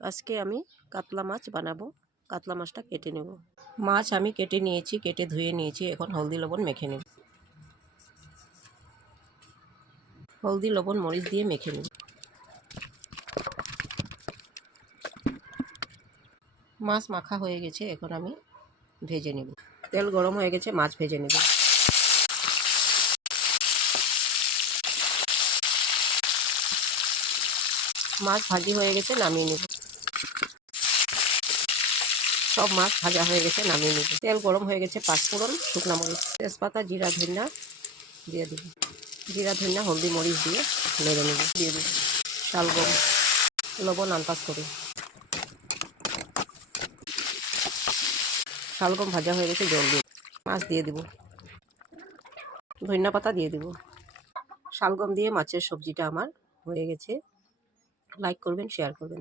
আজকে আমি কাতলা মাছ বানাবো। কাতলা মাছটা কেটে নেব। মাছ আমি কেটে নিয়েছি, কেটে ধুয়ে নিয়েছি। এখন হলদি লবণ মেখে নেব। হলদি লবণ মরিচ দিয়ে মেখে নেব। মাছ মাখা হয়ে গেছে, এখন আমি ভেজে নেব। তেল গরম হয়ে গেছে, মাছ ভেজে নেব। মাছ ভাজি হয়ে গেছে, নামিয়ে নেব। সব মাছ ভাজা হয়ে গেছে, নামিয়ে নেব। তেল গরম হয়ে গেছে, পাঁচফোড়ন, শুকনো মরিচ, তেজপাতা, জিরা, ধনিয়া দিয়ে দেব। জিরা, ধনিয়া, হলদি, মরিচ দিয়ে নেড়ে নেব। দিয়ে দেব শালগম, লবণ আন্দাজ করে। শালগম ভাজা হয়ে গেছে, জল দিয়ে মাছ দিয়ে দেব। ধনিয়া পাতা দিয়ে দেব। শালগম দিয়ে মাছের সবজিটা আমার হয়ে গেছে। লাইক করবেন, শেয়ার করবেন।